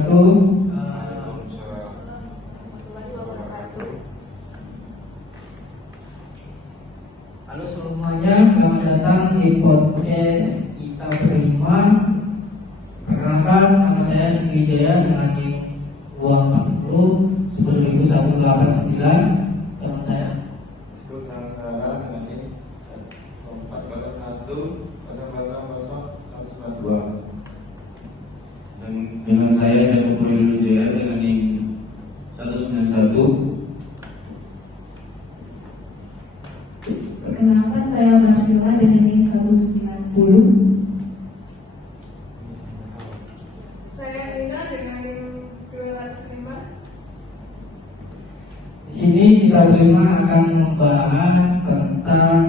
wabarakatuh. Halo semuanya, selamat datang di podcast Kita Beriman. Perkenalkan, nama saya Sri Jaya dengan NIM 240 10.189. Teman saya dengan NIM 441 dan dengan saya Jatuh Purwil Jaya dengan NIM 191. Perkenalkan, saya Marsila dengan NIM 190. Saya Riza dengan NIM 205. di sini kita berlima akan membahas tentang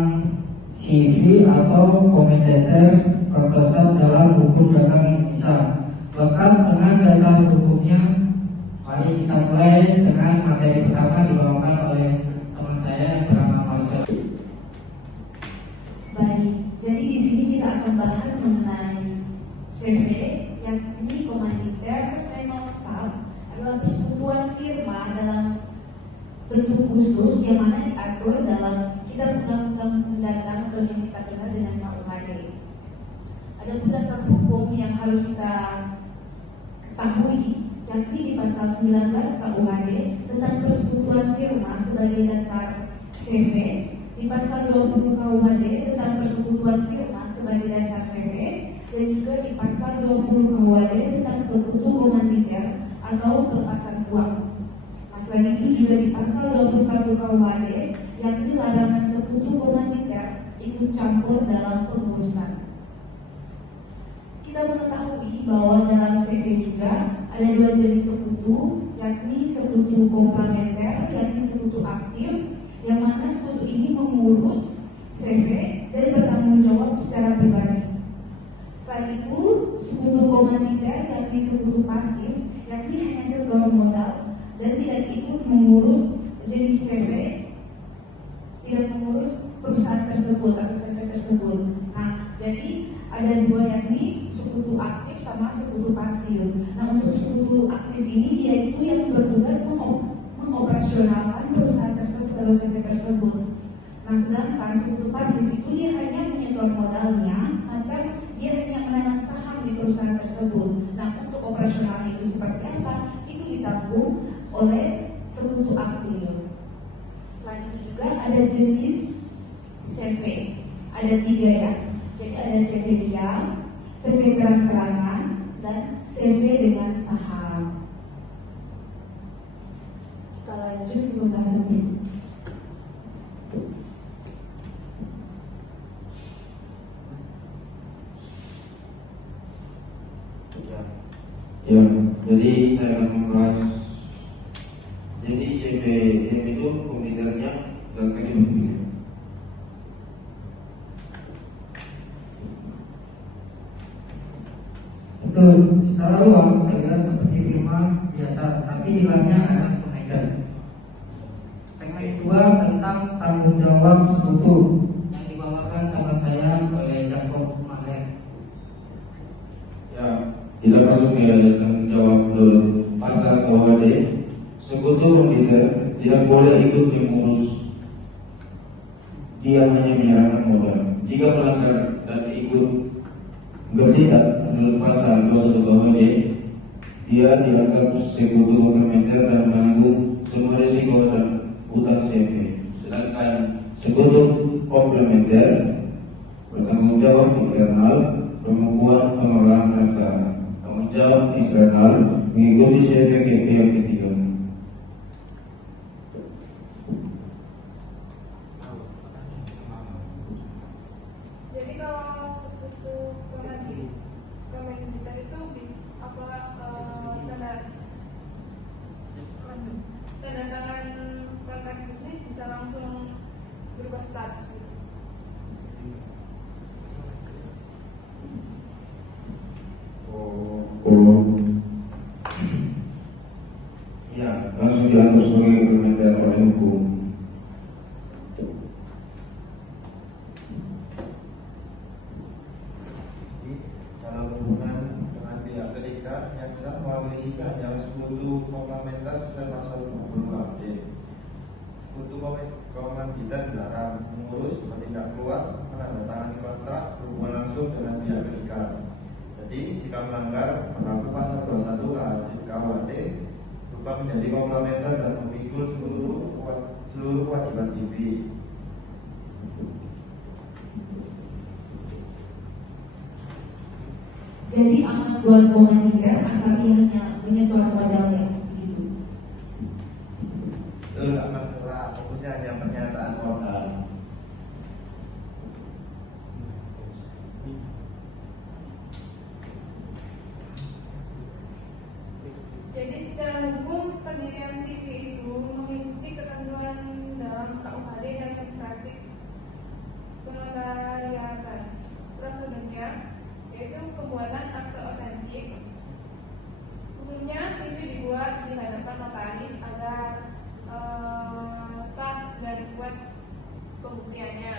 CV atau komentator proposal dalam hukum dagang Indonesia. Lengkap dengan dasar hukumnya. Mari kita mulai dengan materi pertama dibawakan oleh teman saya yang bernama Marcel. Baik, jadi di sini kita akan bahas mengenai CV, yakni komanditer Penoksal adalah persekutuan firma dalam bentuk khusus yang mana diatur dalam Kitab Undang-Undang Perdagangan atau yang kita kenal dengan KUHD. Ada pun dasar hukum yang harus kita ketahui, yakni di pasal 19 KUHD tentang persekutuan firma sebagai dasar CV, di pasal 20 KUHD tentang persekutuan firma sebagai dasar CV, dan juga di pasal 20 KUHD tentang sekutu komanditer atau pelepasan uang. Selain itu juga di pasal 21 KUHD yakni larangan sekutu komanditer ikut campur dalam pengurusan. Kita mengetahui bahwa dalam CV juga ada dua jenis sekutu, yakni sekutu komplementer, yakni sekutu aktif, yang mana sekutu ini mengurus CV dan bertanggung jawab secara pribadi. Selain itu, sekutu komanditer yakni sekutu pasif, yakni hanya setor modal dan tidak ikut mengurus jenis CV, tidak mengurus perusahaan tersebut atau CV tersebut. Nah, jadi ada dua, yakni sekutu aktif sama sekutu pasif. Nah, untuk sekutu aktif ini dia itu yang bertugas mengoperasionalkan perusahaan tersebut atau CV tersebut. Nah, sedangkan sekutu pasif itu dia hanya menyetor modalnya, macam dia hanya menanam saham di perusahaan tersebut. Nah, untuk operasionalnya itu seperti apa? Itu ditanggung oleh sekutu aktif. Selain itu juga ada jenis CV, ada tiga ya. Jadi ada CV diam, CV terang-terangan, dan CV dengan saham. Kita lanjut ke pembahasannya. Ya, jadi saya akan membahas. Jadi CV itu komputernya gerakannya begini. Betul, secara luar terlihat seperti firma biasa, tapi di dalamnya ada komentator. Segmen kedua tentang tanggung jawab sekutu yang dibawakan teman saya oleh Jacob Malen. Ya, kita masuk ke tanggung jawab dulu. Pasal KUHD, sekutu komputer tidak boleh ikut mengurus. Dia hanya menyerahkan modal. Jika melanggar dan ikut bertindak menurut pasal 21 KUHD, dia dianggap sekutu komplementer dan menanggung semua risiko dan utang CV. Sedangkan sekutu komplementer bertanggung jawab internal, pembukuan pengelolaan reksadana, tanggung jawab eksternal mengikuti CV ke pihak ketiga. Jadi kalau sekutu komanditer itu apa tanda tangan kontrak bisnis bisa langsung berubah status gitu. Ya, langsung diatur sebagai komplementer oleh hukum. Dalam hubungan dengan pihak ketiga pendidikan yang sah melalui CV hanyalah sekutu komplementer sesuai pasal 20 KUHP. Sekutu komanditar dilarang mengurus, bertindak keluar, menandatangani kontrak berhubungan langsung dengan pihak ketiga. Jadi jika melanggar berlaku pasal 21 KUHP berubah menjadi komplementer dan memikul seluruh kewajiban CV. Jadi amat 2,3 asalnya hanya menyetor modalnya gitu. Itu nggak masalah, fokusnya hanya pernyataan modal. Jadi secara hukum pendirian CV itu mengikuti ketentuan dalam KUHD dan praktik pengelolaan prosedurnya, yaitu pembuatan akte otentik. Umumnya CV dibuat di hadapan notaris agar sah dan kuat pembuktiannya.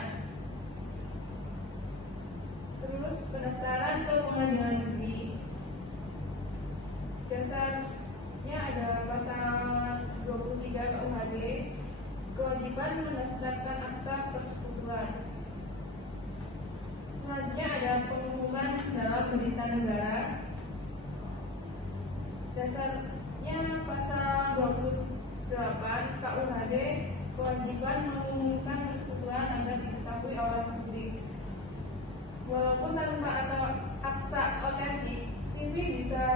Terus pendaftaran ke pengadilan negeri, dasarnya ada pasal 23 KUHD, kewajiban mendaftarkan akta persekutuan. Selanjutnya ada pengumuman dalam berita negara, dasarnya pasal 28 KUHD, kewajiban mengumumkan persekutuan agar diketahui oleh publik. Walaupun tanpa atau akta otentik, CV bisa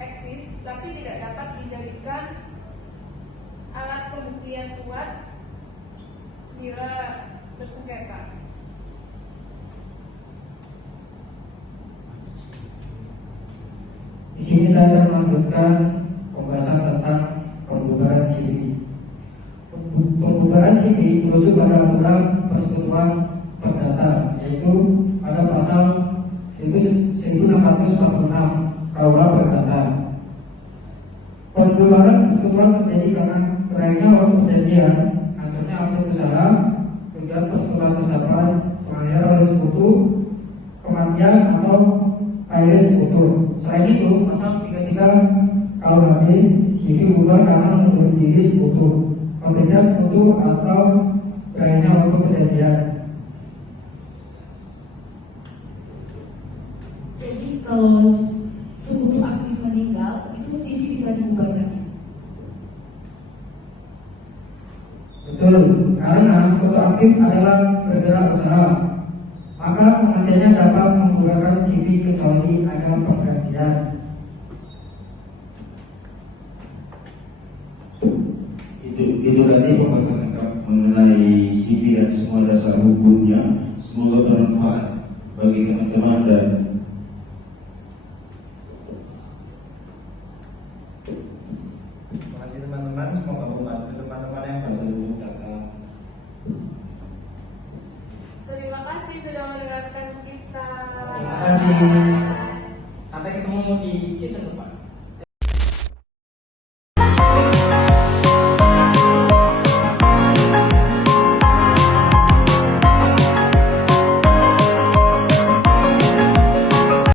eksis tapi tidak dapat dijadikan alat pembuktian kuat bila bersengketa. Di sini saya melanjutkan pembahasan tentang pembubaran CV. Pembubaran CV merujuk pada aturan persekutuan perdata, yaitu pada pasal 1646 KUH perdata. Pembubaran persekutuan terjadi karena berakhirnya waktu perjanjian, hancurnya akte usaha, tujuan persekutuan tercapai, pengakhiran oleh sekutu, kematian atau akhirnya sekutu. Selain itu, pasal 33 KUHP CV bubar karena mengundurkan diri sekutu, pembedaan sekutu atau berakhirnya waktu perjanjian. Jadi kalau sekutu aktif meninggal, itu CV bisa dibubarkan. Betul, karena sekutu aktif adalah bergerak usaha, maka kematiannya dapat menggunakan CV kecuali ada pergantian. Itu tadi pembahasan lengkap mengenai CV dan semua dasar hukumnya. Semoga bermanfaat bagi teman-teman dan Terima kasih teman-teman, semoga membantu teman-teman yang baru datang. Terima kasih sudah mendengarkan kita. Terima kasih. Sampai ketemu di season depan.